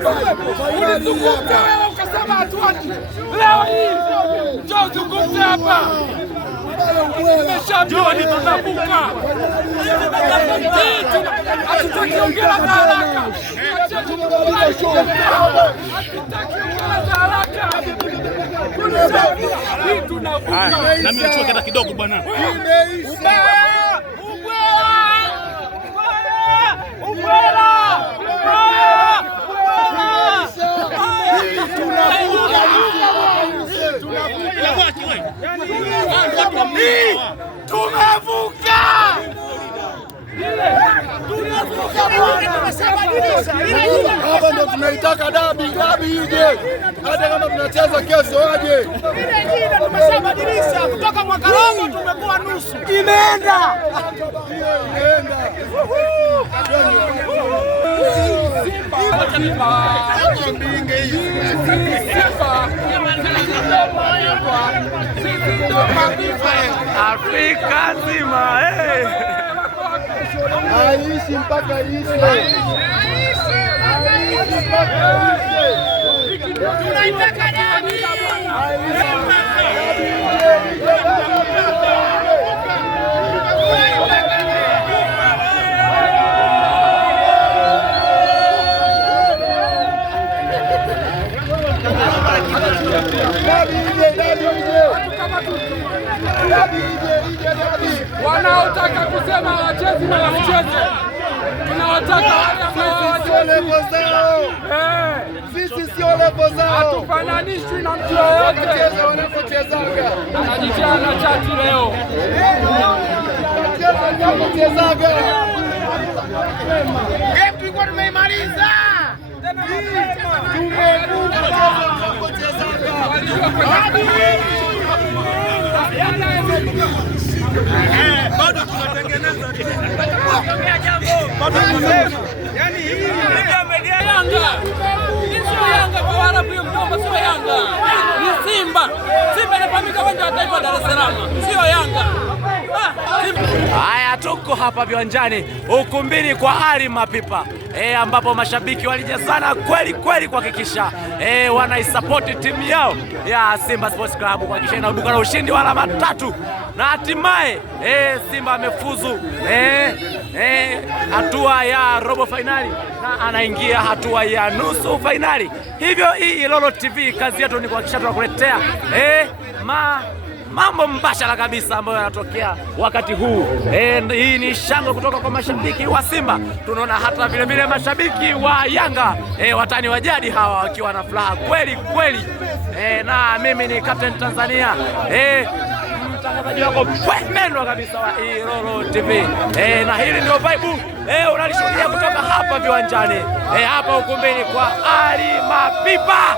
Ulizungumza wewe ukasema hatuachi. Leo hii njoo zungumze hapa. Nimeshamjua tutavuka. Hatutaki ongea za haraka. Hatutaki ongea za haraka. Hii tunavuka. Na mimi nichukue kata kidogo bwana. Tumevuka. Hapa ndo tunaitaka dabi ije. Hata kama tunacheza kesho aje. Tumeshabadilisha kutoka mwaka robo tumekuwa nusu. Imeenda. Afrika nzima aishi mpaka ishe. Tunaitaka dabi. Wanaotaka kusema wachezi na wacheze, tunawataka sisi sio levo zao, hatufananishwi na mtu yoyote. Wanapochezaga anajitia na chati leo, game tulikuwa tumeimaliza. bado tunatengeneza yani hii Yanga sio Yanga kwa Waarabu, hiyo mjomba sio Yanga, ni Simba. Simba inafahamika uwanja wa Taifa Dar es Salaam, sio Yanga. Haya, tuko hapa viwanjani ukumbini kwa Ali Mapipa ambapo mashabiki walijazana kweli kweli kuhakikisha wanaisapoti timu yao ya Simba Sports Club kuhakikisha inaibuka na ushindi wa alama 3 na hatimaye Simba amefuzu hatua ya robo finali na anaingia hatua ya nusu finali. Hivyo hii Ilolo TV kazi yetu ni kuhakikisha tunakuletea mambo mbashara kabisa ambayo yanatokea wakati huu. Hii ni shangwe kutoka kwa mashabiki wa Simba. Tunaona hata vile vile mashabiki wa Yanga watani wa jadi hawa wakiwa na furaha kweli kweli. Na mimi ni Captain Tanzania, mtangazaji wako pendwa kabisa wa Ilolo TV. Na hili ndio vibe unalishuhudia kutoka hapa viwanjani, hapa ukumbini kwa Ali Mapipa.